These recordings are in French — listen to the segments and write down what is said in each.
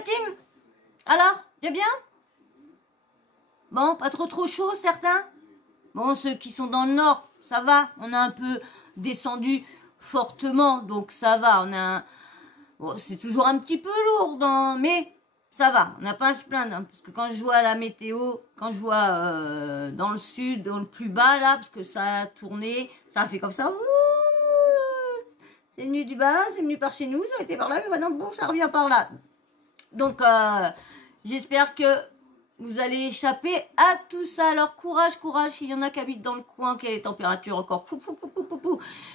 la team? Alors, bien bien? Bon, pas trop chaud certains? Bon, ceux qui sont dans le nord, ça va. On a un peu descendu fortement, donc ça va. On a un... Bon, c'est toujours un petit peu lourd, mais ça va. On n'a pas à se plaindre. Hein, parce que quand je vois la météo, quand je vois dans le sud, dans le plus bas, là, parce que ça a tourné, ça a fait comme ça. C'est venu du bas, c'est venu par chez nous, ça a été par là, mais maintenant, bon, ça revient par là. Donc, j'espère que vous allez échapper à tout ça. Alors, courage, courage, il y en a qui habitent dans le coin, qui a les températures encore.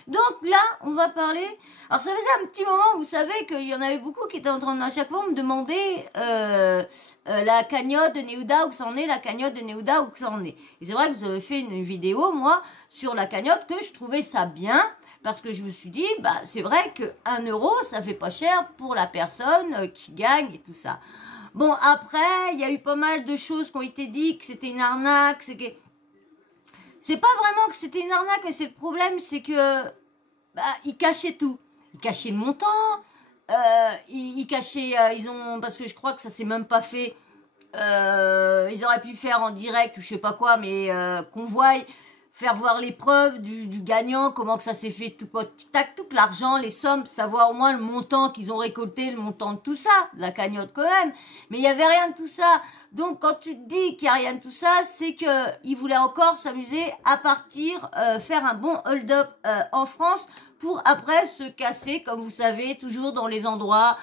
Donc là, on va parler... Alors, ça faisait un petit moment, vous savez, qu'il y en avait beaucoup qui étaient en train de, à chaque fois, me demander la cagnotte de Neouda, où ça en est, la cagnotte de Neouda, où ça en est. Et c'est vrai que vous avez fait une vidéo, moi, sur la cagnotte, que je trouvais ça bien, parce que je me suis dit, bah, c'est vrai que 1 euro, ça fait pas cher pour la personne qui gagne et tout ça. Bon, après, il y a eu pas mal de choses qui ont été dites, que c'était une arnaque, c'est pas vraiment que c'était une arnaque, mais c'est le problème, c'est que, bah, ils cachaient tout. Ils cachaient le montant, ils cachaient, parce que je crois que ça s'est même pas fait, ils auraient pu faire en direct ou je sais pas quoi, mais qu'on voie, faire voir les preuves du gagnant, comment que ça s'est fait, tout l'argent, les sommes, savoir au moins le montant qu'ils ont récolté, le montant de tout ça, de la cagnotte quand même. Mais il y avait rien de tout ça. Donc quand tu te dis qu'il y a rien de tout ça, c'est que ils voulaient encore s'amuser à partir, faire un bon hold-up en France pour après se casser, comme vous savez, toujours dans les endroits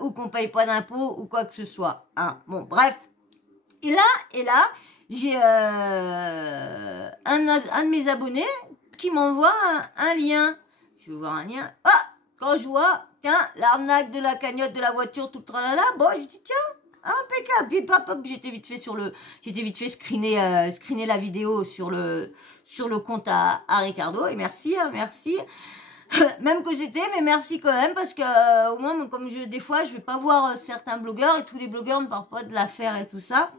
où qu'on paye pas d'impôts ou quoi que ce soit. Hein. Bon, bref. Et là, j'ai un de mes abonnés qui m'envoie un lien. Je vais voir un lien. Ah, quand je vois, tiens, l'arnaque de la cagnotte de la voiture, tout le tralala, bon, je dis tiens, impeccable. Puis pop, j'étais vite fait screener la vidéo sur le compte à Ricardo. Et merci, hein, merci. Même que j'étais, mais merci quand même, parce que au moins, comme des fois, je vais pas voir certains blogueurs, et tous les blogueurs ne parlent pas de l'affaire et tout ça.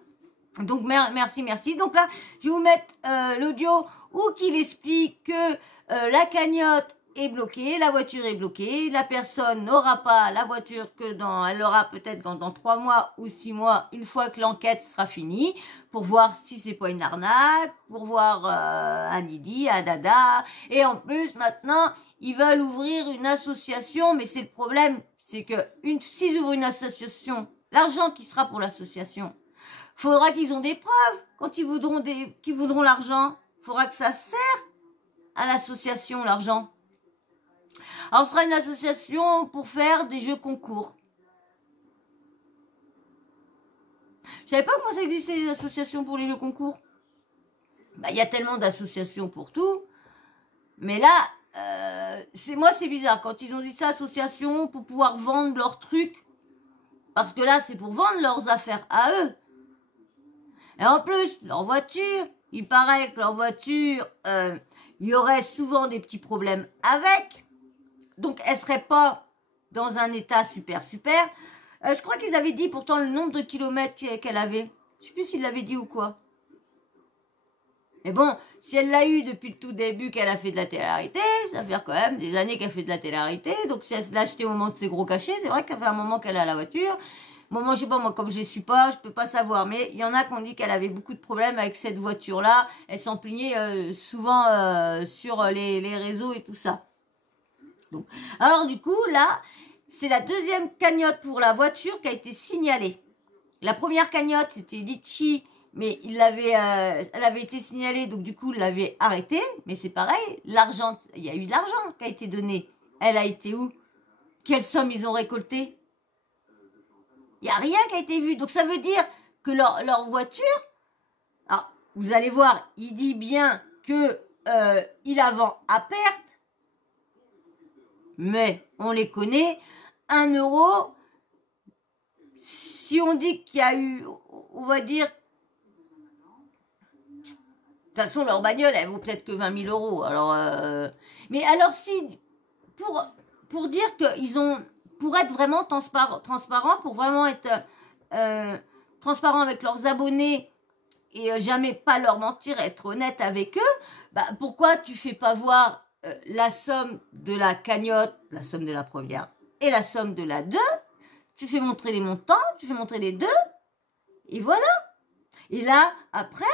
Donc merci. Donc là, je vais vous mettre l'audio où qu'il explique que la cagnotte est bloquée, la voiture est bloquée, la personne n'aura pas la voiture que elle l'aura peut-être dans 3 mois ou 6 mois, une fois que l'enquête sera finie, pour voir si c'est pas une arnaque, pour voir un Didi, un Dada. Et en plus, maintenant, ils veulent ouvrir une association, mais c'est le problème, c'est que s'ils ouvrent une association, l'argent qui sera pour l'association, faudra qu'ils ont des preuves quand ils voudront l'argent. Faudra que ça sert à l'association, l'argent. Alors, ce sera une association pour faire des jeux concours. Je savais pas comment ça existait, les associations pour les jeux concours. Bah, il y a tellement d'associations pour tout. Mais là, c'est bizarre. Quand ils ont dit ça, association, pour pouvoir vendre leurs trucs. Parce que là, c'est pour vendre leurs affaires à eux. Et en plus, leur voiture, il paraît que leur voiture, il y aurait souvent des petits problèmes avec. Donc, elle serait pas dans un état super. Je crois qu'ils avaient dit pourtant le nombre de kilomètres qu'elle avait. Je sais plus s'ils l'avaient dit ou quoi. Mais bon, si elle l'a eu depuis le tout début qu'elle a fait de la télé-réalité, ça fait quand même des années qu'elle fait de la télé-réalité. Donc, si elle l'a acheté au moment de ses gros cachets, c'est vrai qu'elle fait un moment qu'elle a la voiture. Bon, moi, je sais pas, moi, comme je ne suis pas, je peux pas savoir. Mais il y en a qui ont dit qu'elle avait beaucoup de problèmes avec cette voiture-là. Elle s'en plaignait souvent sur les réseaux et tout ça. Donc, alors, du coup, là, c'est la deuxième cagnotte pour la voiture qui a été signalée. La première cagnotte, c'était Litchi, mais elle avait été signalée, donc du coup, il l'avait arrêtée. Mais c'est pareil, l'argent, il y a eu de l'argent qui a été donné. Elle a été où? Quelle somme ils ont récolté? Il n'y a rien qui a été vu. Donc, ça veut dire que leur voiture... Alors, vous allez voir, il dit bien que il la vend à perte. Mais, on les connaît. 1 euro, si on dit qu'il y a eu, on va dire... De toute façon, leur bagnole, elle vaut peut-être que 20 000 euros. Alors, mais alors, si... Pour dire qu'ils ont... Pour être vraiment transparent, pour vraiment être transparent avec leurs abonnés et jamais pas leur mentir, être honnête avec eux, bah pourquoi tu fais pas voir la somme de la cagnotte, la somme de la première et la somme de la 2, tu fais montrer les montants, tu fais montrer les deux, et voilà. Et là, après,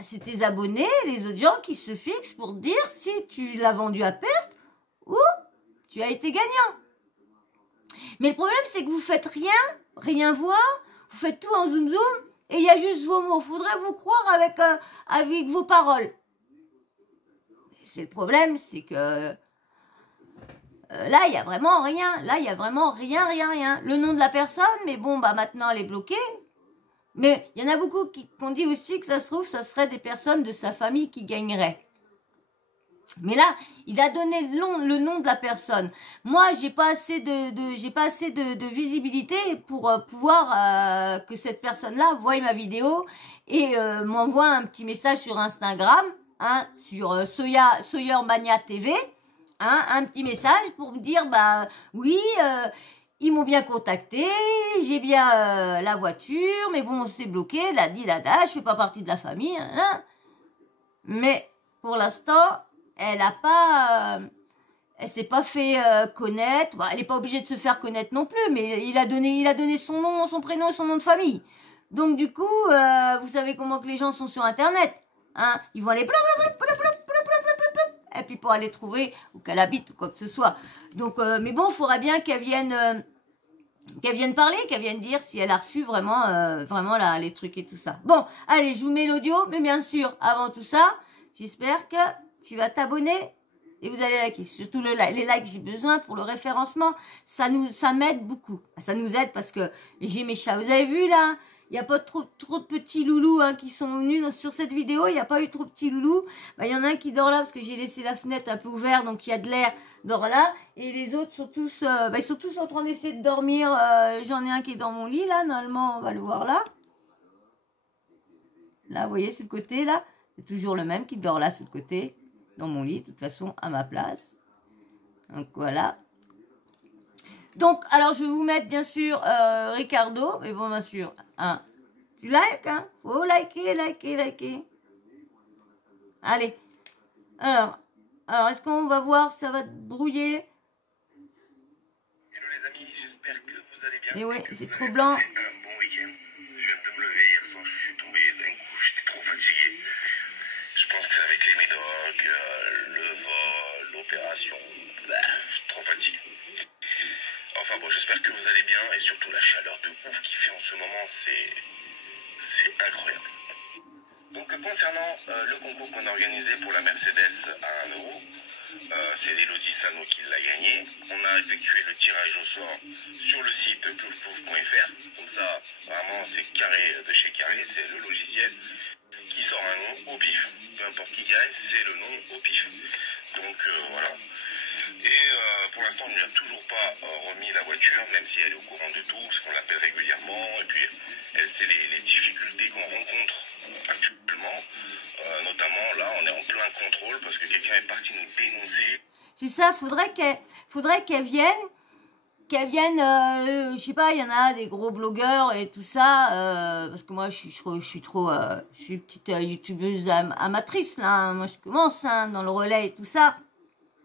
c'est tes abonnés, les autres gens qui se fixent pour dire si tu l'as vendu à perte ou tu as été gagnant. Mais le problème, c'est que vous faites rien voir, vous faites tout en zoom zoom, et il y a juste vos mots. Faudrait vous croire avec vos paroles. C'est le problème, c'est que là, il y a vraiment rien. Là, il y a vraiment rien. Le nom de la personne, mais bon, bah maintenant, elle est bloquée. Mais il y en a beaucoup qui ont dit aussi que ça se trouve, ça serait des personnes de sa famille qui gagneraient. Mais là, il a donné le nom de la personne. Moi, j'ai pas assez de visibilité pour pouvoir que cette personne-là voie ma vidéo et m'envoie un petit message sur Instagram, hein, sur Sawyermania TV, hein, un petit message pour me dire, bah oui, ils m'ont bien contacté, j'ai bien la voiture, mais bon, c'est bloqué, je fais pas partie de la famille, hein. Mais pour l'instant, elle s'est pas fait connaître. Bah, elle n'est pas obligée de se faire connaître non plus, mais il a donné son nom, son prénom et son nom de famille. Donc du coup, vous savez comment que les gens sont sur Internet, hein. Ils vont aller et puis pour aller trouver où qu'elle habite ou quoi que ce soit. Donc, mais bon, il faudrait bien qu'elle vienne parler, qu'elle vienne dire si elle a reçu vraiment là, les trucs et tout ça. Bon, allez, je vous mets l'audio, mais bien sûr, avant tout ça, j'espère que tu vas t'abonner et vous allez liker. Surtout les likes, j'ai besoin pour le référencement. Ça m'aide beaucoup. Ça nous aide parce que j'ai mes chats. Vous avez vu là, il n'y a pas trop de petits loulous hein, qui sont venus sur cette vidéo. Il n'y a pas eu trop de petits loulous. Bah, il y en a un qui dort là parce que j'ai laissé la fenêtre un peu ouverte, donc il y a de l'air, dort là. Et les autres sont tous, ils sont tous en train d'essayer de dormir. J'en ai un qui est dans mon lit là. Normalement, on va le voir là. Là, vous voyez, sur le côté là. C'est toujours le même qui dort là, sur le côté. Dans mon lit, de toute façon, à ma place. Donc, voilà. Donc, alors, je vais vous mettre, bien sûr, Ricardo. Mais bon, bien sûr, hein. Tu likes, hein? Faut liker. Allez. Alors est-ce qu'on va voir? Ça va brouiller. Hello les amis, j'espère que vous allez bien. Et ouais, c'est trop blanc. C'est un bon week-end. Je viens de me lever hier soir, je suis tombé d'un coup, j'étais trop fatigué. Je pense que c'est avec les médocs, le vol, l'opération. Je suis trop fatigué. Enfin bon, j'espère que vous allez bien et surtout la chaleur de ouf qu'il fait en ce moment, c'est incroyable. Donc concernant le concours qu'on a organisé pour la Mercedes à 1 euro, c'est Elodie Sano qui l'a gagné. On a effectué le tirage au sort sur le site ploufplouf.fr. Comme ça, vraiment, c'est Carré de chez Carré, c'est le logiciel qui sort un nom au pif. Peu importe qui gagne, c'est le nom au pif. Donc voilà. Et pour l'instant, on ne lui a toujours pas remis la voiture, même si elle est au courant de tout, parce qu'on l'appelle régulièrement. Et puis, elle sait les difficultés qu'on rencontre actuellement. Notamment, là, on est en plein contrôle parce que quelqu'un est parti nous dénoncer. C'est ça, faudrait qu'elle vienne, je sais pas, il y en a des gros blogueurs et tout ça, parce que moi je suis une petite youtubeuse amatrice là, hein. Moi je commence hein, dans le relais et tout ça.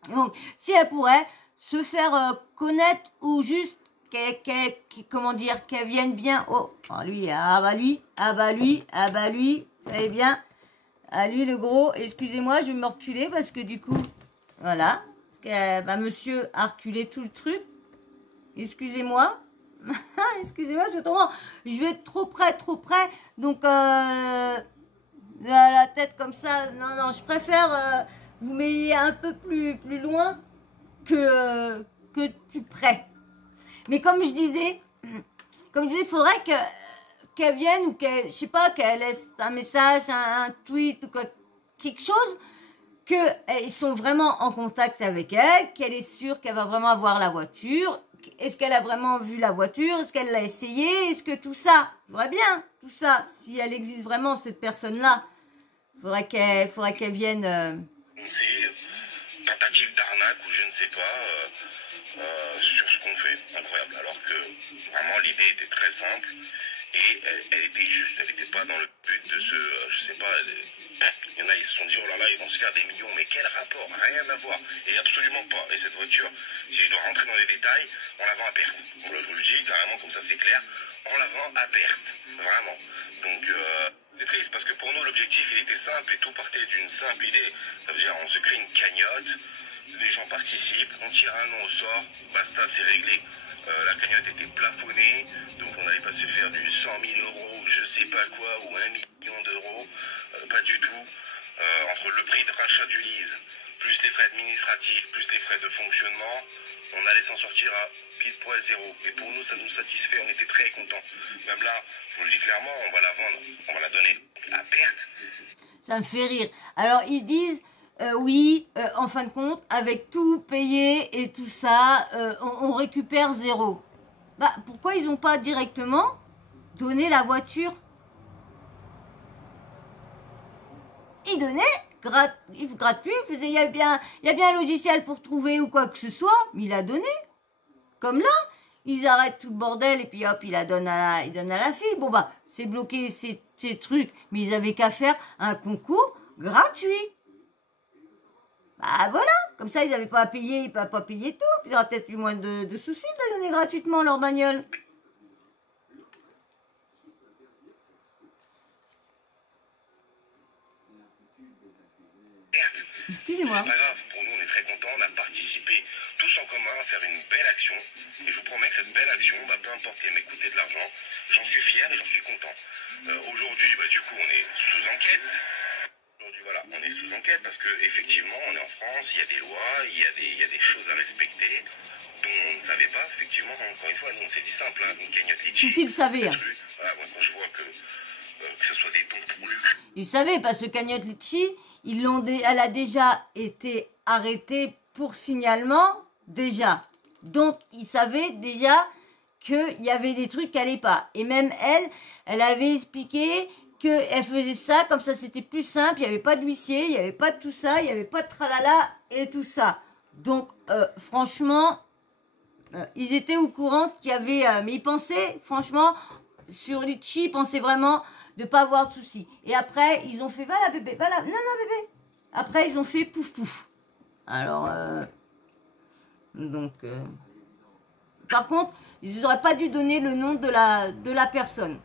Donc si elle pourrait se faire connaître ou juste qu'elle vienne bien. Oh lui, allez bien. Ah lui le gros, excusez-moi, je vais me reculer parce que du coup, voilà, parce que monsieur a reculé tout le truc. Excusez-moi, excusez-moi, c'est autrement. Je vais être trop près, donc la tête comme ça. Non, je préfère vous mettre un peu plus loin que plus près. Mais comme je disais, il faudrait qu'elle vienne ou je sais pas, qu'elle laisse un message, un tweet ou quelque chose, qu'ils sont vraiment en contact avec elle, qu'elle est sûre qu'elle va vraiment avoir la voiture. Est-ce qu'elle a vraiment vu la voiture? Est-ce qu'elle l'a essayé? Est-ce que tout ça, faudrait bien, tout ça, si elle existe vraiment, cette personne-là, faudrait qu'elle vienne. C'est tentative d'arnaque ou je ne sais pas sur ce qu'on fait. Incroyable. Alors que vraiment l'idée était très simple et elle était juste, elle n'était pas dans le but de se, je sais pas, Il y en a, ils se sont dit, oh là là, ils vont se faire des millions, mais quel rapport? Rien à voir. Et absolument pas. Et cette voiture, si je dois rentrer dans les détails, on la vend à perte. Bon, là, je vous le dis, carrément, comme ça c'est clair, on la vend à perte. Vraiment. Donc, c'est triste parce que pour nous, l'objectif, il était simple et tout partait d'une simple idée. Ça veut dire, on se crée une cagnotte, les gens participent, on tire un nom au sort, basta, c'est réglé. La cagnotte était plafonnée, donc on n'allait pas se faire du 100 000 euros, je sais pas quoi, ou 1 million d'euros, pas du tout. Entre le prix de rachat du lease, plus les frais administratifs, plus les frais de fonctionnement, on allait s'en sortir à pile poil zéro. Et pour nous, ça nous satisfait, on était très contents. Même là, je vous le dis clairement, on va la vendre, on va la donner à perte. Ça me fait rire. Alors, ils disent, oui, en fin de compte, avec tout payé et tout ça, on récupère zéro. Bah, pourquoi ils n'ont pas directement donné la voiture? Ils donnaient gratuit. Il y a bien un logiciel pour trouver ou quoi que ce soit, mais il a donné. Comme là, ils arrêtent tout le bordel et puis hop, il donne à la fille. Bon bah, c'est bloqué ces trucs, mais ils avaient qu'à faire un concours gratuit. Bah voilà, comme ça ils n'avaient pas à payer, ils n'avaient pas payer tout. Puis il y aura peut-être eu moins de soucis de la donner gratuitement leur bagnole. Excusez-moi. C'est pas grave, pour nous on est très contents, on a participé tous en commun à faire une belle action. Et je vous promets que cette belle action, bah, peu importe qu'elle m'ait coûté de l'argent, j'en suis fier et j'en suis content. Aujourd'hui, bah, du coup, on est sous enquête. Aujourd'hui, voilà, on est sous enquête parce que effectivement, on est en France, il y a des lois, il y a des choses à respecter dont on ne savait pas. Effectivement, encore une fois, nous on s'est dit simple, hein, une cagnotte litchi. Si, il savait. Voilà, moi quand je vois que ce soit des dons pour lui. Il savait parce que cagnotte litchi, elle a déjà été arrêtée pour signalement déjà. Donc il savait déjà qu'il y avait des trucs qui n'allaient pas. Et même elle avait expliqué qu'elle faisait ça, comme ça c'était plus simple, il n'y avait pas de huissier, il n'y avait pas de tout ça, il n'y avait pas de tralala et tout ça. Donc franchement, ils étaient au courant qu'il y avait... mais ils pensaient, franchement, sur Litchi, ils pensaient vraiment de pas avoir de soucis. Et après, ils ont fait, voilà bébé, voilà, non, bébé. Après, ils ont fait pouf pouf. Alors, donc... Par contre, ils n'auraient pas dû donner le nom de la personne.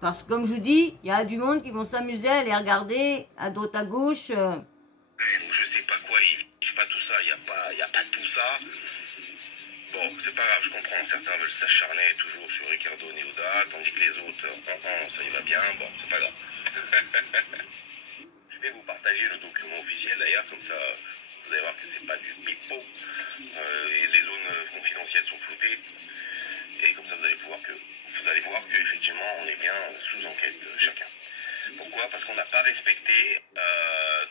Parce que comme je vous dis, il y a du monde qui vont s'amuser à les regarder à droite à gauche. Je sais pas quoi, je sais pas tout ça, il y a pas tout ça. Bon, c'est pas grave, je comprends, certains veulent s'acharner toujours sur Ricardo Neoda, tandis que les autres, ça y va bien, bon, c'est pas grave. Je vais vous partager le document officiel d'ailleurs, comme ça, vous allez voir que c'est pas du pipeau, et les zones confidentielles sont floutées, et comme ça vous allez voir que effectivement on est bien sous enquête chacun. Pourquoi? Parce qu'on n'a pas respecté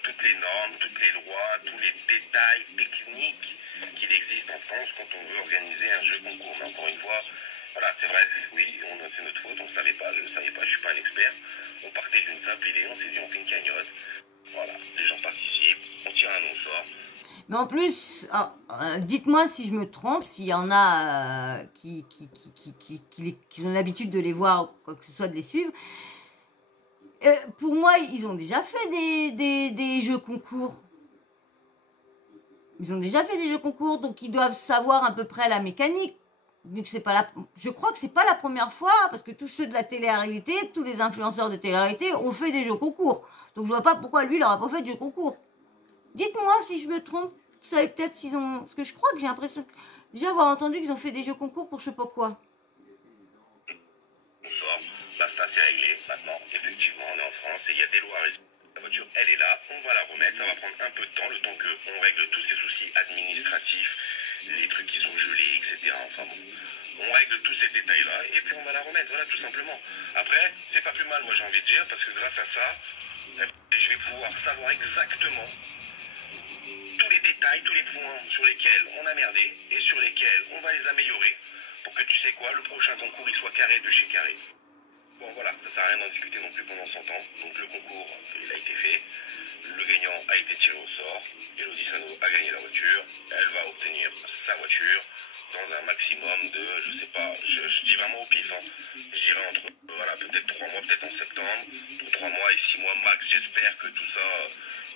toutes les normes, toutes les lois, tous les détails techniques qu'il existe en France quand on veut organiser un jeu concours. Mais encore une fois, voilà, c'est vrai, oui, c'est notre faute, on ne savait pas, je ne savais pas, je ne suis pas un expert. On partait d'une simple idée, on s'est dit on fait une cagnotte. Voilà, les gens participent, on tire un nom au sort. Mais en plus, dites-moi si je me trompe, s'il y en a qui ont l'habitude de les voir, quoi que ce soit, de les suivre. Pour moi, ils ont déjà fait des jeux concours. Ils ont déjà fait des jeux concours, donc ils doivent savoir à peu près la mécanique. Donc je crois que c'est pas la première fois, parce que tous ceux de la télé-réalité, tous les influenceurs de télé-réalité ont fait des jeux concours. Donc je vois pas pourquoi lui, il n'aura pas fait de jeux concours. Dites-moi si je me trompe. Vous savez peut-être s'ils ont... Parce que je crois que j'ai l'impression déjà avoir entendu qu'ils ont fait des jeux concours pour je sais pas quoi. Basta, c'est réglé. Maintenant, effectivement, on est en France et il y a des lois à respecter. La voiture, elle est là, on va la remettre. Ça va prendre un peu de temps, le temps qu'on règle tous ces soucis administratifs, les trucs qui sont gelés, etc. Enfin bon, on règle tous ces détails-là et puis on va la remettre, voilà, tout simplement. Après, c'est pas plus mal, moi j'ai envie de dire, parce que grâce à ça, je vais pouvoir savoir exactement tous les détails, tous les points sur lesquels on a merdé et sur lesquels on va les améliorer pour que tu sais quoi, le prochain concours il soit carré de chez carré. Bon voilà, ça sert à rien d'en discuter non plus pendant 100 ans. Donc le concours, il a été fait, le gagnant a été tiré au sort, Elodie Sano a gagné la voiture, elle va obtenir sa voiture, dans un maximum de, je sais pas, je dis vraiment au pif, hein. Je dirais entre, voilà, peut-être 3 mois, peut-être en septembre, entre 3 mois et 6 mois max. J'espère que tout ça,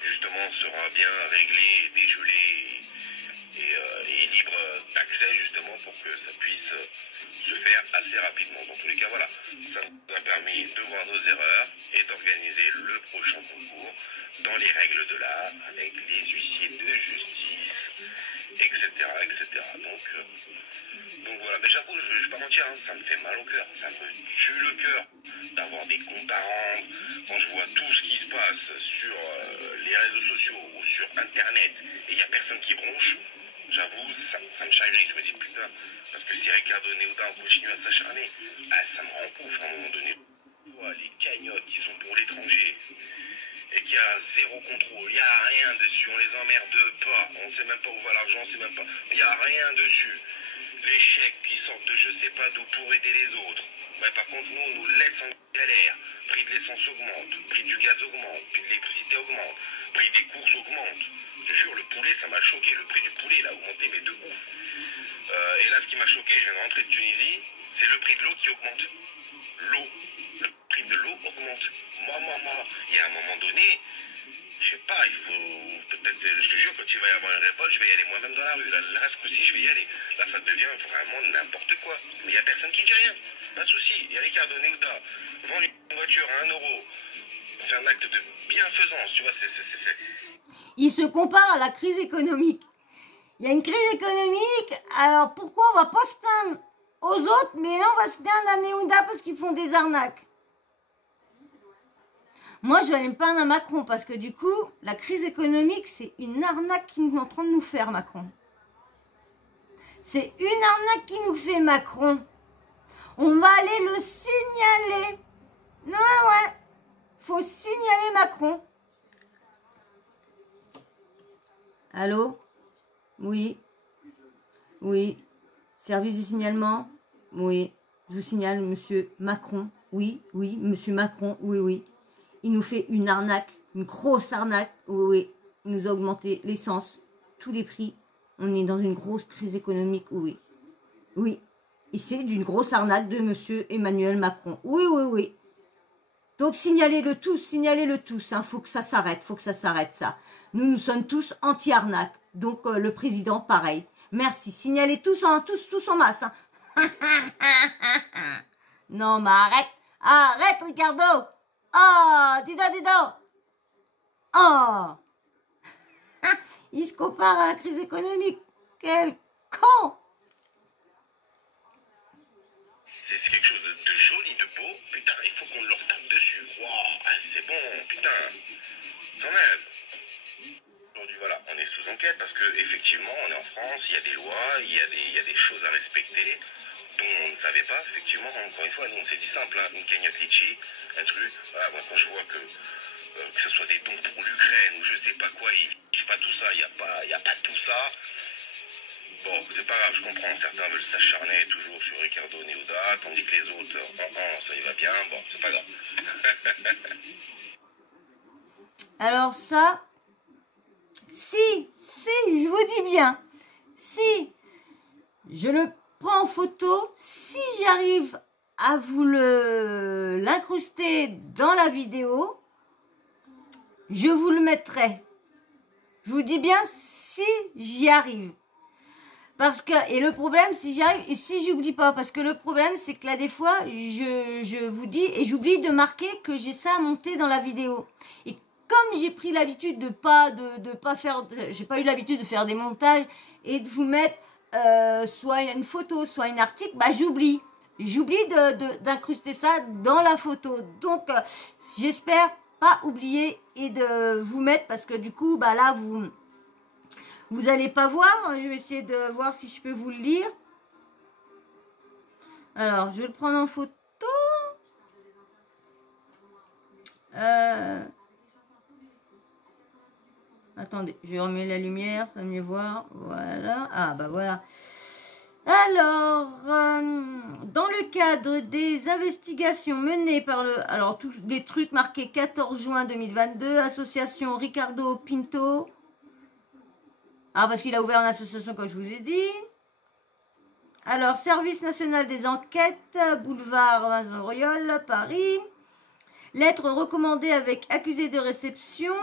justement, sera bien réglé, dégelé et libre d'accès, justement, pour que ça puisse se faire assez rapidement. Dans tous les cas, voilà, ça nous a permis de voir nos erreurs et d'organiser le prochain concours dans les règles de l'art, avec les huissiers de justice, etc. etc. Donc voilà, mais j'avoue, je ne vais pas mentir, hein, ça me fait mal au cœur, ça me tue le cœur d'avoir des comptes à rendre, quand je vois tout ce qui se passe sur les réseaux sociaux ou sur Internet, et il n'y a personne qui bronche, j'avoue, ça me chagrine, je me dis putain, parce que si Ricardo Neuda continue à s'acharner, ça me rend ouf à un moment donné. Les cagnottes qui sont pour l'étranger, et qu'il y a zéro contrôle, il n'y a rien dessus, on les emmerde pas, on ne sait même pas où va l'argent, on sait même pas, il n'y a rien dessus. Les chèques qui sortent de je sais pas d'où pour aider les autres. Mais par contre, nous, on nous laisse en galère. Prix de l'essence augmente, prix du gaz augmente, prix de l'électricité augmente, prix des courses augmente. Je te jure, le poulet, ça m'a choqué. Le prix du poulet, il a augmenté, mais de ouf. Et là, ce qui m'a choqué, je viens de rentrer de Tunisie, c'est le prix de l'eau qui augmente. L'eau. Le prix de l'eau augmente. Moi. Et à un moment donné, je sais pas, il faut peut-être, je te jure, quand il va y avoir une révolte, je vais y aller moi-même dans la rue. Là, ce coup-ci, je vais y aller. Là, ça devient vraiment n'importe quoi. Mais il n'y a personne qui dit rien. Pas de souci. Il y a Ricardo Neuda, vendre une voiture à 1 euro. C'est un acte de bienfaisance, tu vois, Il se compare à la crise économique. Il y a une crise économique, alors pourquoi on va pas se plaindre aux autres, mais là, on va se plaindre à Neuda parce qu'ils font des arnaques. Moi, je vais aller me plaindre à Macron parce que du coup, la crise économique, c'est une arnaque qu'il est en train de nous faire, Macron. C'est une arnaque qu'il nous fait, Macron. On va aller le signaler. Ouais. Faut signaler Macron. Allô? Oui. Service de signalement? Oui. Je vous signale, monsieur Macron. Oui, monsieur Macron. Oui. Il nous fait une arnaque, une grosse arnaque. Oui. Il nous a augmenté l'essence, tous les prix. On est dans une grosse crise économique. Oui. Et c'est d'une grosse arnaque de monsieur Emmanuel Macron. Oui. Donc signalez-le tous. Hein. Faut que ça s'arrête, ça. Nous sommes tous anti-arnaque. Donc le président, pareil. Merci. Signalez tous en masse. Hein. Non, mais arrête, Ricardo. Dis donc. Il se compare à la crise économique. Quel con. C'est quelque chose de joli, de beau. Putain, il faut qu'on leur tape dessus. Waouh, c'est bon, putain. Quand même. Aujourd'hui, voilà, on est sous enquête parce que effectivement, on est en France, il y a des lois, il y a des choses à respecter dont on ne savait pas. Effectivement, encore une fois, nous, on s'est dit simple, hein, une cagnotte litchi, un truc. Voilà, moi, quand je vois que ce soit des dons pour l'Ukraine ou je sais pas quoi, il n'y a pas tout ça, il n'y a pas tout ça. Bon, c'est pas grave, je comprends, certains veulent s'acharner toujours sur Ricardo Neuda, tandis que les autres, ça y va bien, bon, c'est pas grave. Alors ça, si, je vous dis bien, si je le prends en photo, si j'arrive à vous l'incruster dans la vidéo, je vous le mettrai. Je vous dis bien si j'y arrive. Parce que, et le problème, si j'y arrive, et si j'oublie pas, parce que le problème, c'est que là, des fois, je vous dis, et j'oublie de marquer que j'ai ça à monter dans la vidéo. Et comme j'ai pris l'habitude de pas faire, j'ai pas eu l'habitude de faire des montages et de vous mettre soit une photo, soit un article, bah j'oublie d'incruster ça dans la photo. Donc, j'espère pas oublier et de vous mettre, parce que du coup, bah là, vous allez pas voir. Je vais essayer de voir si je peux vous le lire. Alors, je vais le prendre en photo. Attendez, je vais remettre la lumière, ça va mieux voir. Voilà. Ah, bah voilà. Alors, dans le cadre des investigations menées par alors tous les trucs marqués 14 juin 2022, association Ricardo Pinto. Ah, parce qu'il a ouvert une association, comme je vous ai dit. Alors, Service national des enquêtes, boulevard Vincent Auriol, Paris. Lettre recommandée avec accusé de réception.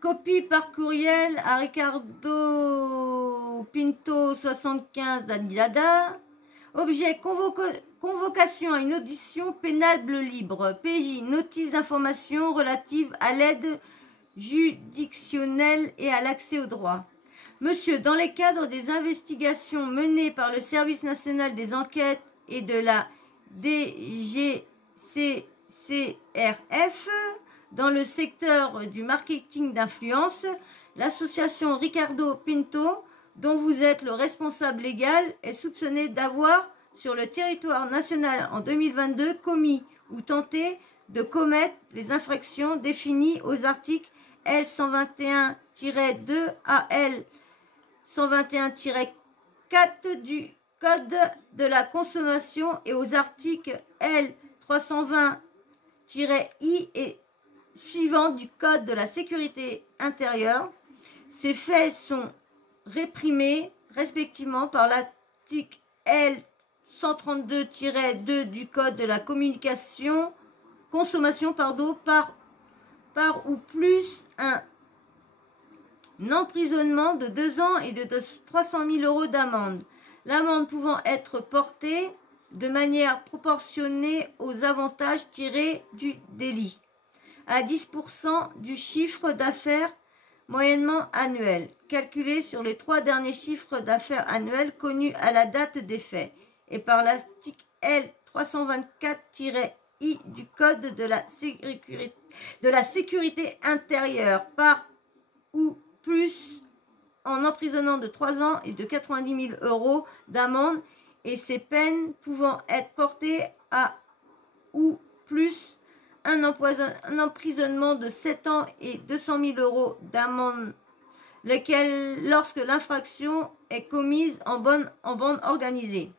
Copie par courriel à Ricardo Pinto 75 d'Adilada. Objet, convocation à une audition pénale libre. PJ, notice d'information relative à l'aide juridictionnelle et à l'accès au droit. Monsieur, dans les cadres des investigations menées par le Service national des enquêtes et de la DGCCRF dans le secteur du marketing d'influence, l'association Ricardo Pinto, dont vous êtes le responsable légal, est soupçonnée d'avoir, sur le territoire national en 2022, commis ou tenté de commettre les infractions définies aux articles L 121-2 à L 121-4 du Code de la consommation et aux articles L 320-I et suivants du Code de la sécurité intérieure. Ces faits sont réprimés respectivement par l'article L 132-2 du Code de la consommation par ou plus un emprisonnement de 2 ans et de 300 000 € d'amende. L'amende pouvant être portée de manière proportionnée aux avantages tirés du délit, à 10% du chiffre d'affaires moyennement annuel, calculé sur les 3 derniers chiffres d'affaires annuels connus à la date des faits, et par l'article L 324-I du Code de la sécurité intérieure, par ou plus en emprisonnant de 3 ans et de 90 000 € d'amende, et ces peines pouvant être portées à ou plus un emprisonnement de 7 ans et 200 000 € d'amende, lequel lorsque l'infraction est commise en bande organisée.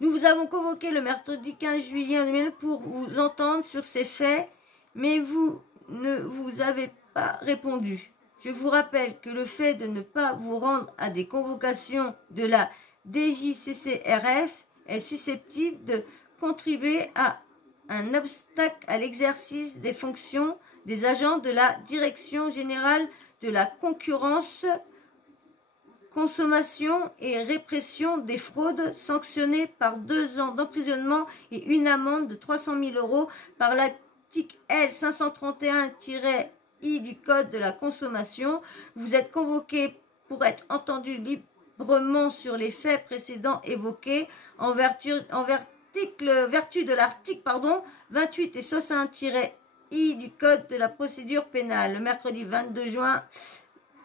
Nous vous avons convoqué le mercredi 15 juillet 2000 pour vous entendre sur ces faits, mais vous ne vous avez pas répondu. Je vous rappelle que le fait de ne pas vous rendre à des convocations de la DGCCRF est susceptible de contribuer à un obstacle à l'exercice des fonctions des agents de la Direction générale de la concurrence, consommation et répression des fraudes, sanctionnée par 2 ans d'emprisonnement et une amende de 300 000 € par l'article L 531-I du Code de la consommation. Vous êtes convoqué pour être entendu librement sur les faits précédents évoqués en vertu de l'article 28 et 61-I du Code de la procédure pénale, le mercredi 22 juin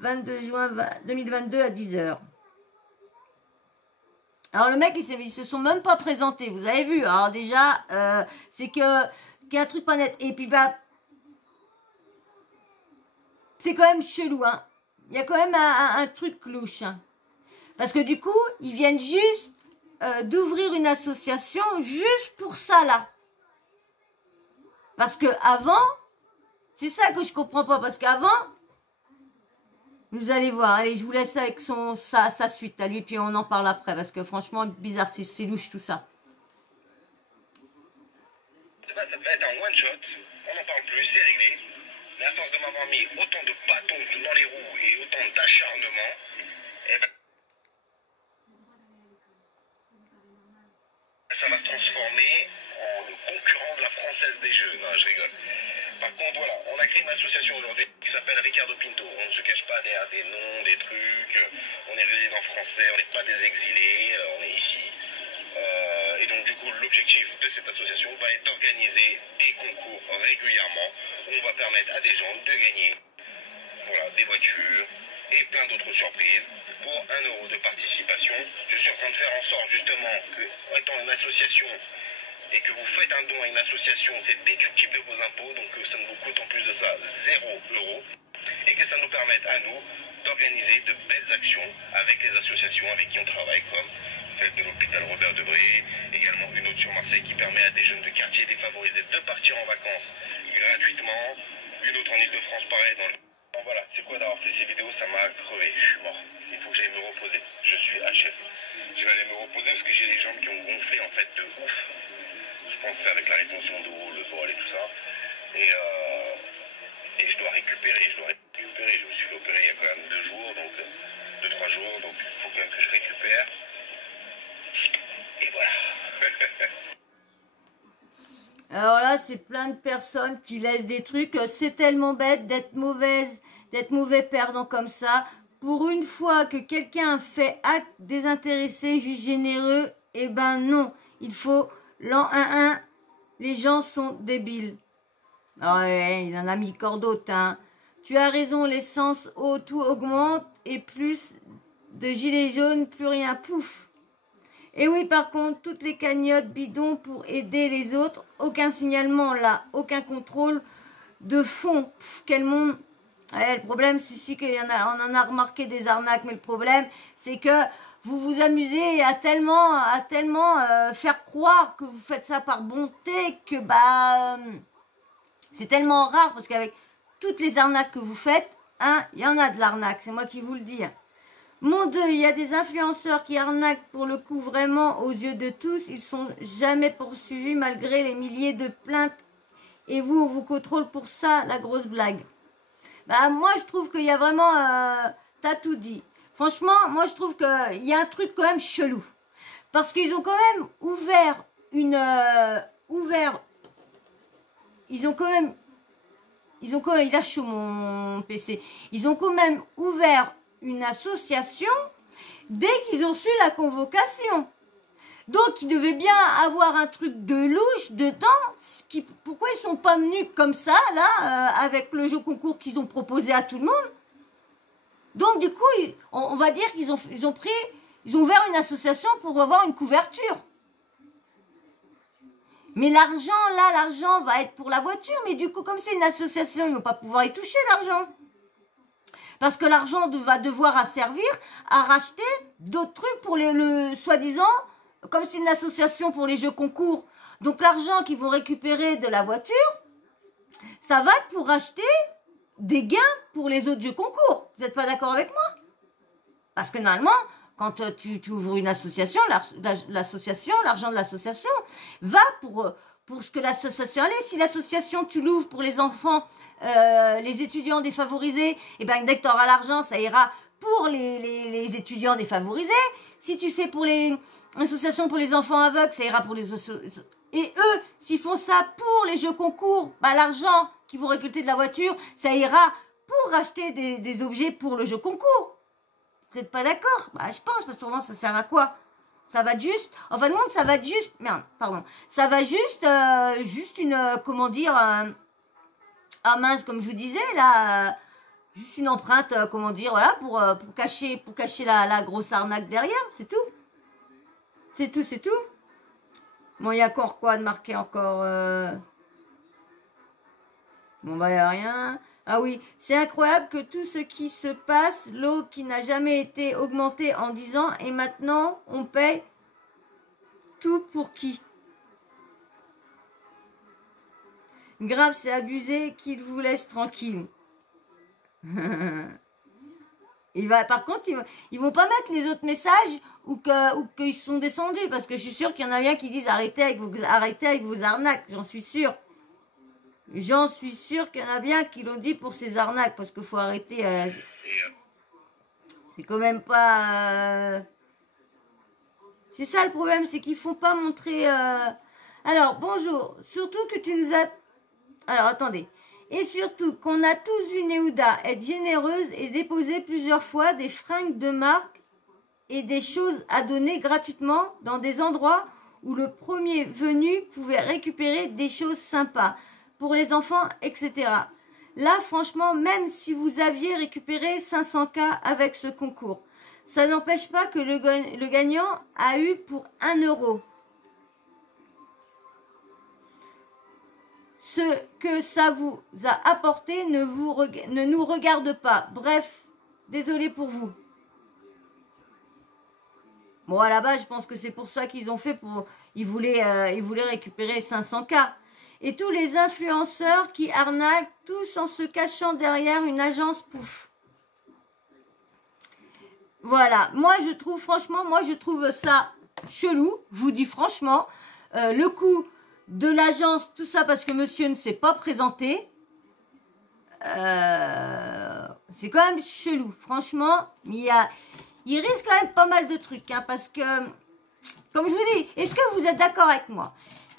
2022 à 10 h. Alors le mec, ils se sont même pas présentés, vous avez vu. Alors déjà, c'est qu'il y a un truc pas net. Et puis bah, c'est quand même chelou, hein. Il y a quand même un truc louche, hein. Parce que du coup, ils viennent juste d'ouvrir une association juste pour ça là. Parce que avant, c'est ça que je comprends pas. Parce qu'avant, vous allez voir. Allez, je vous laisse avec sa suite à lui, puis on en parle après. Parce que franchement, bizarre, c'est louche tout ça. Ça devait être un one shot. On n'en parle plus, c'est réglé. Mais à force de m'avoir mis autant de bâtons dans les roues et autant d'acharnement, eh ben, ça va se transformer en le concurrent de la Française des Jeux. Non, je rigole. Par contre, voilà, on a créé une association aujourd'hui qui s'appelle Ricardo Pinto. On ne se cache pas derrière des noms, des trucs. On est résident français, on n'est pas des exilés, on est ici. Et donc du coup, l'objectif de cette association va être d'organiser des concours régulièrement où on va permettre à des gens de gagner des voitures et plein d'autres surprises pour 1 € de participation. Je suis en train de faire en sorte justement que, étant une association et que vous faites un don à une association, c'est déductible de vos impôts, donc ça ne vous coûte en plus de ça 0 € et que ça nous permette à nous d'organiser de belles actions avec les associations avec qui on travaille, comme celle de l'hôpital Robert Debré, également une autre sur Marseille qui permet à des jeunes de quartier défavorisés de partir en vacances gratuitement, une autre en Ile-de-France pareil. Voilà, c'est quoi d'avoir fait ces vidéos, ça m'a crevé, je suis mort. Il faut que j'aille me reposer. Je je suis HS. Je vais aller me reposer parce que j'ai les jambes qui ont gonflé en fait de ouf. Je pense que c'est avec la rétention d'eau, le vol et tout ça. Et je dois récupérer, Je me suis fait opérer il y a quand même 2 jours, donc 2-3 jours, donc il faut quand même que je récupère. Et voilà. Alors là, c'est plein de personnes qui laissent des trucs. C'est tellement bête d'être mauvais perdant comme ça. Pour une fois que quelqu'un fait acte désintéressé, juste généreux, eh ben non. Il faut l'an 1-1. Les gens sont débiles. Ah ouais, il en a mis corps d'autre, hein. Tu as raison, l'essence, tout augmente et plus de gilets jaunes, plus rien, pouf. Et oui, par contre, toutes les cagnottes bidons pour aider les autres, aucun signalement là, aucun contrôle de fond. Pff, quel monde. Ouais, le problème, c'est ici qu'on en a remarqué des arnaques, mais le problème, c'est que vous vous amusez à tellement faire croire que vous faites ça par bonté que c'est tellement rare parce qu'avec toutes les arnaques que vous faites, hein, il y en a de l'arnaque, c'est moi qui vous le dis. Mon Dieu, il y a des influenceurs qui arnaquent pour le coup vraiment aux yeux de tous. Ils sont jamais poursuivis malgré les milliers de plaintes. Et vous, on vous contrôle pour ça, la grosse blague. Bah, moi, je trouve qu'il y a vraiment... t'as tout dit. Franchement, moi, je trouve qu'il y a un truc quand même chelou. Parce qu'ils ont quand même ouvert une... Ils ont quand même... Il a chaud, mon PC. Ils ont quand même ouvert une association dès qu'ils ont su la convocation. Donc, ils devaient bien avoir un truc de louche dedans. Pourquoi ils sont pas venus comme ça, là, avec le jeu concours qu'ils ont proposé à tout le monde? Donc, du coup, on va dire qu'ils ont ouvert une association pour avoir une couverture. Mais l'argent va être pour la voiture. Mais du coup, comme c'est une association, ils ne vont pas pouvoir y toucher, l'argent. Parce que l'argent va devoir servir à racheter d'autres trucs pour le soi-disant, comme c'est une association pour les jeux concours. Donc l'argent qu'ils vont récupérer de la voiture, ça va être pour racheter des gains pour les autres jeux concours. Vous n'êtes pas d'accord avec moi? Parce que normalement, quand tu ouvres une association, l'argent de l'association va pour ce que l'association allait. Si l'association, tu l'ouvres pour les enfants, les étudiants défavorisés, et ben dès que tu auras l'argent, ça ira pour les étudiants défavorisés. Si tu fais pour l'association pour les enfants aveugles, ça ira pour les... Et eux, s'ils font ça pour les jeux concours, bah, l'argent qu'ils vont récolter de la voiture, ça ira pour racheter des objets pour le jeu concours. Vous n'êtes pas d'accord? Bah, je pense, parce que souvent, ça sert à quoi? Ça va juste... En fin de compte, ça va juste... Merde, pardon. Ça va juste une... comment dire... ah mince, comme je vous disais, là... juste une empreinte, comment dire, voilà, pour cacher la grosse arnaque derrière, c'est tout. C'est tout. Bon, il y a encore quoi de marqué encore Bon, bah, il n'y a rien. Ah oui, c'est incroyable que tout ce qui se passe, l'eau qui n'a jamais été augmentée en 10 ans, et maintenant, on paye tout pour qui? Grave, c'est abusé qu'il vous laisse tranquille. Par contre, ils vont pas mettre les autres messages ou qu'ils sont descendus, parce que je suis sûre qu'il y en a bien qui disent arrêtez avec vos arnaques, j'en suis sûre. J'en suis sûre qu'il y en a bien qui l'ont dit pour ces arnaques, parce qu'il faut arrêter. C'est quand même pas... C'est ça le problème, c'est qu'ils font pas montrer... Alors, bonjour, surtout que tu nous as... Alors, attendez. Et surtout qu'on a tous vu Néouda être généreuse et déposer plusieurs fois des fringues de marque et des choses à donner gratuitement dans des endroits où le premier venu pouvait récupérer des choses sympas pour les enfants, etc. Là, franchement, même si vous aviez récupéré 500K avec ce concours, ça n'empêche pas que le gagnant a eu pour 1 euro. Ce que ça vous a apporté ne nous regarde pas. Bref, désolé pour vous. Bon, à la base, je pense que c'est pour ça qu'ils ont fait. Ils voulaient récupérer 500K. Et tous les influenceurs qui arnaquent, tous en se cachant derrière une agence pouf. Voilà, moi je trouve, franchement, moi je trouve ça chelou, je vous dis franchement, le coup de l'agence, tout ça parce que monsieur ne s'est pas présenté, c'est quand même chelou, franchement, il risque quand même pas mal de trucs, hein, parce que, comme je vous dis, est-ce que vous êtes d'accord avec moi?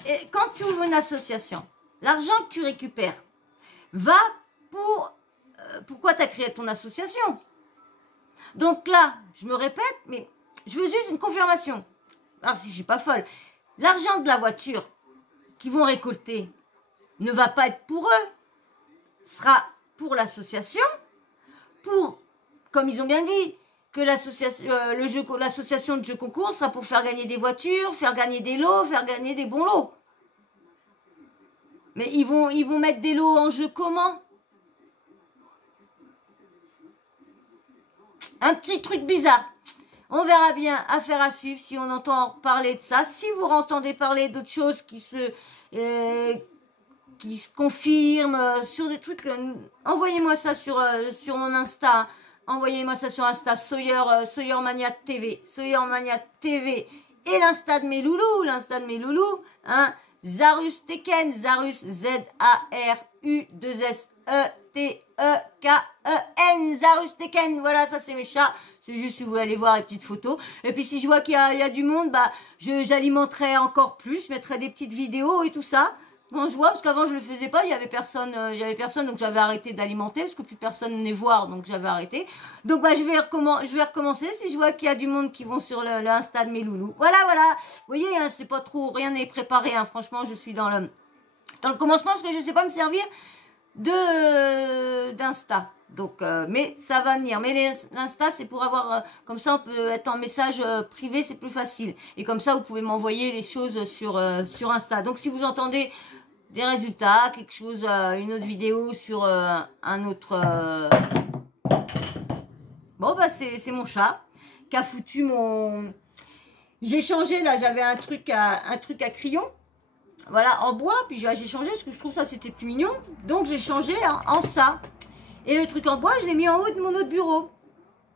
Et quand tu ouvres une association, l'argent que tu récupères va pour, pourquoi tu as créé ton association? Donc là, je me répète, mais je veux juste une confirmation. Alors si je suis pas folle, l'argent de la voiture qu'ils vont récolter ne va pas être pour eux, sera pour l'association, pour, comme ils ont bien dit, que l'association de jeux concours sera pour faire gagner des voitures, faire gagner des lots, faire gagner des bons lots. Mais ils vont mettre des lots en jeu comment? Un petit truc bizarre. On verra bien, affaire à suivre, si on entend parler de ça. Si vous entendez parler d'autres choses qui se confirment sur des trucs, envoyez-moi ça sur mon Insta. Envoyez-moi ça sur Insta, Sawyermania TV. Sawyermania TV. Et l'Insta de mes loulous, hein. Zarus Teken, Zarus Z-A-R-U-2-S-E-T-E-K-E-N, Zarus Teken, voilà, ça c'est mes chats, c'est juste si vous voulez aller voir les petites photos, et puis si je vois qu'il y a du monde, bah, j'alimenterai encore plus, je mettrai des petites vidéos et tout ça, quand je vois, parce qu'avant je le faisais pas, il y avait personne, donc j'avais arrêté d'alimenter, parce que plus personne venait voir, donc j'avais arrêté, donc bah je vais recommencer, si je vois qu'il y a du monde qui vont sur le Insta de mes loulous, voilà, vous voyez, hein, c'est pas trop, rien n'est préparé, hein, franchement, je suis dans le commencement, parce que je sais pas me servir d'Insta. Donc, mais ça va venir. Mais l'Insta, c'est pour avoir, comme ça, on peut être en message privé, c'est plus facile. Et comme ça, vous pouvez m'envoyer les choses sur Insta. Donc, si vous entendez des résultats, quelque chose, une autre vidéo sur un autre... Bon, bah, c'est mon chat qui a foutu mon... J'ai changé, là, j'avais un truc à crayon. Voilà, en bois, puis j'ai changé parce que je trouve ça c'était plus mignon. Donc j'ai changé en ça. Et le truc en bois, je l'ai mis en haut de mon autre bureau.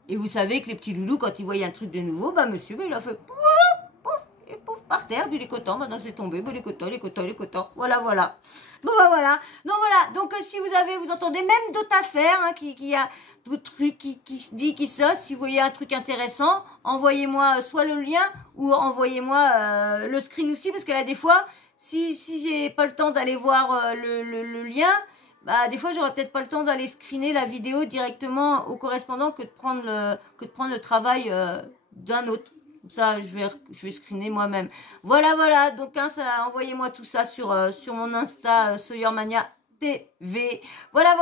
Et vous savez que les petits loulous, quand ils voyaient un truc de nouveau, bah monsieur, bah, il a fait pouf, pouf, et pouf, par terre, puis il est content, maintenant c'est tombé, bah, il est content. Voilà. Bon bah voilà. Donc voilà, donc si vous entendez même d'autres affaires, hein, qui a d'autres trucs qui se dit, qui ça, si vous voyez un truc intéressant, envoyez-moi soit le lien ou envoyez-moi le screen aussi, parce que là des fois, si j'ai pas le temps d'aller voir le lien, bah des fois j'aurais peut-être pas le temps d'aller screener la vidéo directement au correspondant que de prendre le travail d'un autre. Ça, je vais screener moi-même. Voilà. Donc hein, ça, envoyez-moi tout ça sur mon Insta Sawyermania TV. Voilà.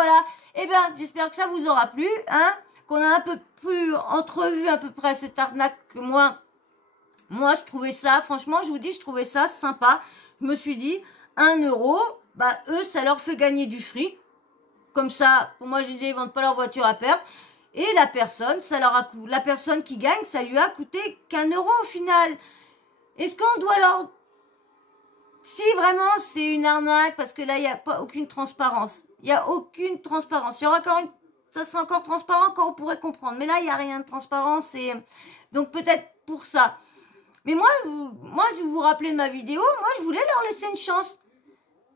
Eh bien, j'espère que ça vous aura plu, hein, qu'on a un peu plus entrevu à peu près cette arnaque que moi je trouvais ça, franchement, je vous dis, je trouvais ça sympa. Je me suis dit, 1 euro, bah eux, ça leur fait gagner du fric. Comme ça, pour moi, je disais, ils vendent pas leur voiture à perte. Et la personne, la personne qui gagne, ça lui a coûté qu'1 euro au final. Est-ce qu'on doit leur... Si vraiment c'est une arnaque, parce que là, il n'y a pas aucune transparence. Il n'y a aucune transparence. Il y aura encore ça sera encore transparent quand on pourrait comprendre. Mais là, il n'y a rien de transparence. Et donc peut-être pour ça. Mais moi, si vous vous rappelez de ma vidéo, moi, je voulais leur laisser une chance.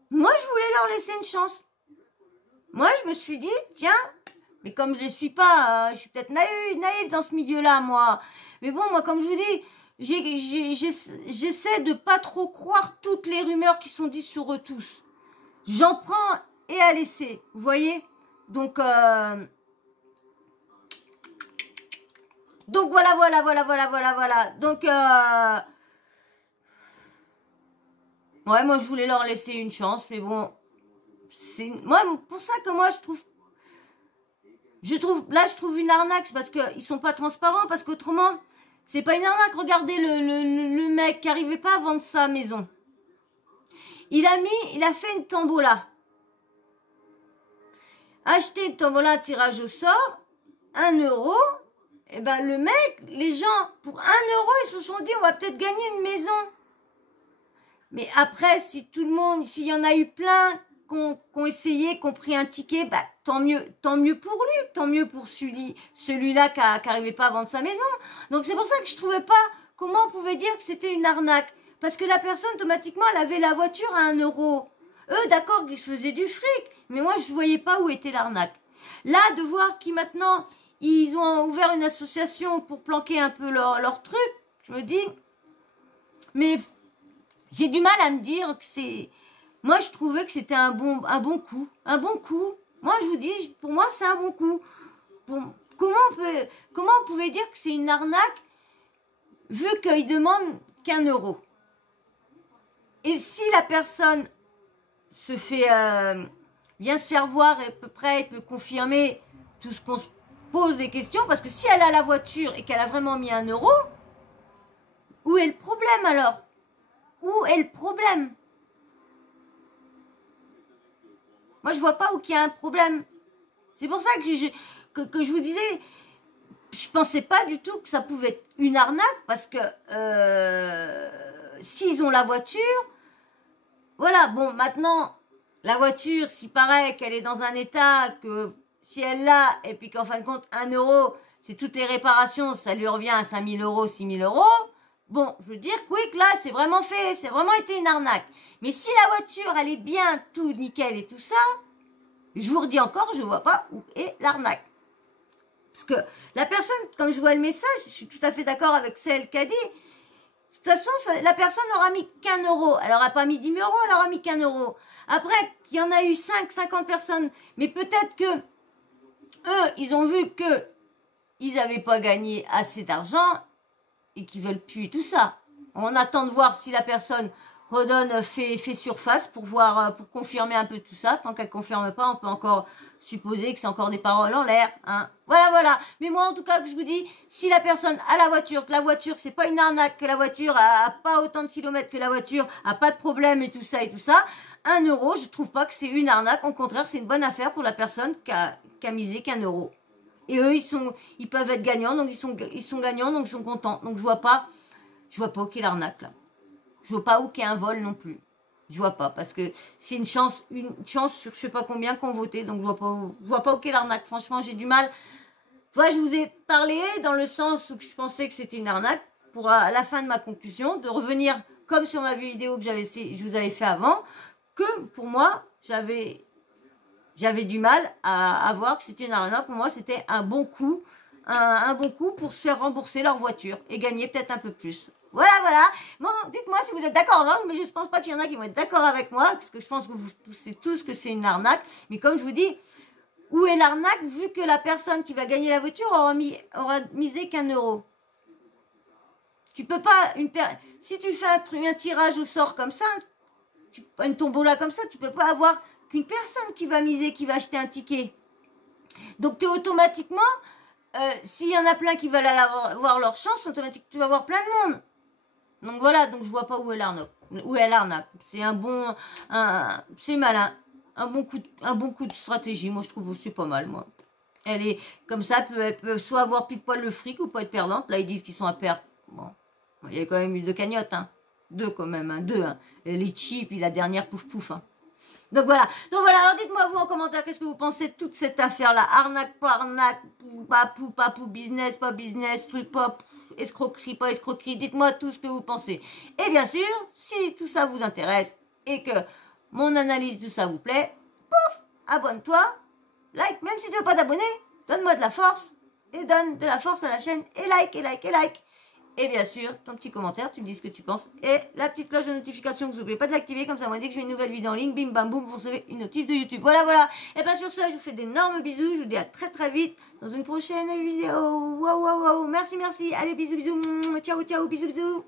Moi, je me suis dit, tiens, mais comme je ne suis pas, je suis peut-être naïve dans ce milieu-là, moi. Mais bon, moi, comme je vous dis, j'essaie de pas trop croire toutes les rumeurs qui sont dites sur eux tous. J'en prends et à laisser, vous voyez? Donc voilà. Donc, ouais, moi, je voulais leur laisser une chance, mais bon, c'est pour ça que moi, je trouve une arnaque, c'est parce qu'ils sont pas transparents, parce qu'autrement, c'est pas une arnaque. Regardez le mec qui arrivait pas à vendre sa maison. Il a fait une tombola. Acheter une tombola, tirage au sort, 1 euro. Et ben le mec, les gens, pour 1 euro, ils se sont dit, on va peut-être gagner une maison. Mais après, s'il y en a eu plein ont essayé, qui ont pris un ticket, bah, tant mieux pour lui, tant mieux pour celui-là qui n'arrivait pas à vendre sa maison. Donc c'est pour ça que je trouvais pas comment on pouvait dire que c'était une arnaque. Parce que la personne, automatiquement, elle avait la voiture à 1 euro. Eux, d'accord, ils faisaient du fric, mais moi, je voyais pas où était l'arnaque. Là, de voir qu'ils maintenant, ils ont ouvert une association pour planquer un peu leur truc, je me dis, mais j'ai du mal à me dire que c'est... Moi, je trouvais que c'était un bon coup. Un bon coup. Moi, je vous dis, pour moi, c'est un bon coup. Comment on pouvait dire que c'est une arnaque vu qu'ils demandent qu'1 euro? Et si la personne se fait vient se faire voir et à peu près peut confirmer tout ce qu'on se pose des questions, parce que si elle a la voiture et qu'elle a vraiment mis 1 euro, où est le problème alors? Où est le problème? Moi, je vois pas où qu'il y a un problème. C'est pour ça que je vous disais, je pensais pas du tout que ça pouvait être une arnaque, parce que s'ils ont la voiture, voilà, bon, maintenant, la voiture, s'il paraît qu'elle est dans un état que si elle l'a, et puis qu'en fin de compte, 1 euro, c'est toutes les réparations, ça lui revient à 5 000 euros, 6 000 euros, bon, je veux dire que oui, que là, c'est vraiment fait, c'est vraiment été une arnaque. Mais si la voiture, elle est bien, tout nickel et tout ça, je vous redis encore, je vois pas où est l'arnaque. Parce que la personne, comme je vois le message, je suis tout à fait d'accord avec celle qui a dit, de toute façon, la personne n'aura mis qu'1 euro. Elle n'aura pas mis 10 000 euros, elle aura mis qu'1 euro. Après, il y en a eu 50 personnes. Mais peut-être que eux, ils ont vu que ils n'avaient pas gagné assez d'argent et qu'ils veulent plus tout ça. On attend de voir si la personne redonne, fait surface pour voir, pour confirmer un peu tout ça. Tant qu'elle confirme pas, on peut encore supposer que c'est encore des paroles en l'air, hein. Voilà. Mais moi, en tout cas, que je vous dis, si la personne a la voiture, que la voiture, c'est pas une arnaque, que la voiture a pas autant de kilomètres, que la voiture a pas de problème et tout ça, 1 euro, je trouve pas que c'est une arnaque. Au contraire, c'est une bonne affaire pour la personne qui a misé qu'1 euro. Et eux, ils peuvent être gagnants, donc ils sont gagnants, donc ils sont contents. Donc je vois pas où qu'est l'arnaque, là. Je vois pas où qu'est un vol non plus. Je vois pas, parce que c'est une chance sur je sais pas combien qu'on votait, donc je vois pas où qu'est l'arnaque. Franchement, j'ai du mal. Voilà, je vous ai parlé dans le sens où je pensais que c'était une arnaque, pour à la fin de ma conclusion, de revenir comme sur ma vidéo que je vous avais fait avant, que pour moi, j'avais du mal à voir que c'était une arnaque. Pour moi, c'était un bon coup, un bon coup pour se faire rembourser leur voiture et gagner peut-être un peu plus. Voilà. Bon, dites-moi si vous êtes d'accord avec moi, mais je ne pense pas qu'il y en a qui vont être d'accord avec moi, parce que je pense que vous pensez tous que c'est une arnaque. Mais comme je vous dis, où est l'arnaque vu que la personne qui va gagner la voiture aura misé qu'1 euro? Tu peux pas, si tu fais un tirage au sort comme ça, une tombola comme ça, tu peux pas avoir qu'une personne qui va miser, qui va acheter un ticket. Donc tu es automatiquement, s'il y en a plein qui veulent aller avoir leur chance, automatiquement tu vas avoir plein de monde. Donc voilà, donc je vois pas où est l'arnaque. C'est c'est malin, un bon coup de stratégie. Moi je trouve c'est pas mal, moi. Elle est comme ça, elle peut soit avoir pile poil le fric ou pas être perdante. Là ils disent qu'ils sont à perdre. Bon, il y a quand même eu 2 cagnottes, hein. 2 quand même, hein. 2. Hein. Litchi puis la dernière pouf. Hein. Donc voilà, alors dites-moi vous en commentaire, qu'est-ce que vous pensez de toute cette affaire-là? Arnaque, pas arnaque, papou, business, pas business, truc, pas escroquerie, pas escroquerie, dites-moi tout ce que vous pensez. Et bien sûr, si tout ça vous intéresse et que mon analyse de ça vous plaît, pouf, abonne-toi, like, même si tu veux pas t'abonner, donne-moi de la force et donne de la force à la chaîne et like. Et bien sûr, ton petit commentaire, tu me dis ce que tu penses. Et la petite cloche de notification, que vous n'oubliez pas de l'activer, comme ça, moi, dès que j'ai une nouvelle vidéo en ligne, bim, bam, boum, vous recevez une notif de YouTube. Voilà. Et bien sur ce, je vous fais d'énormes bisous. Je vous dis à très vite dans une prochaine vidéo. Wow. Merci. Allez, bisous. Ciao, bisous.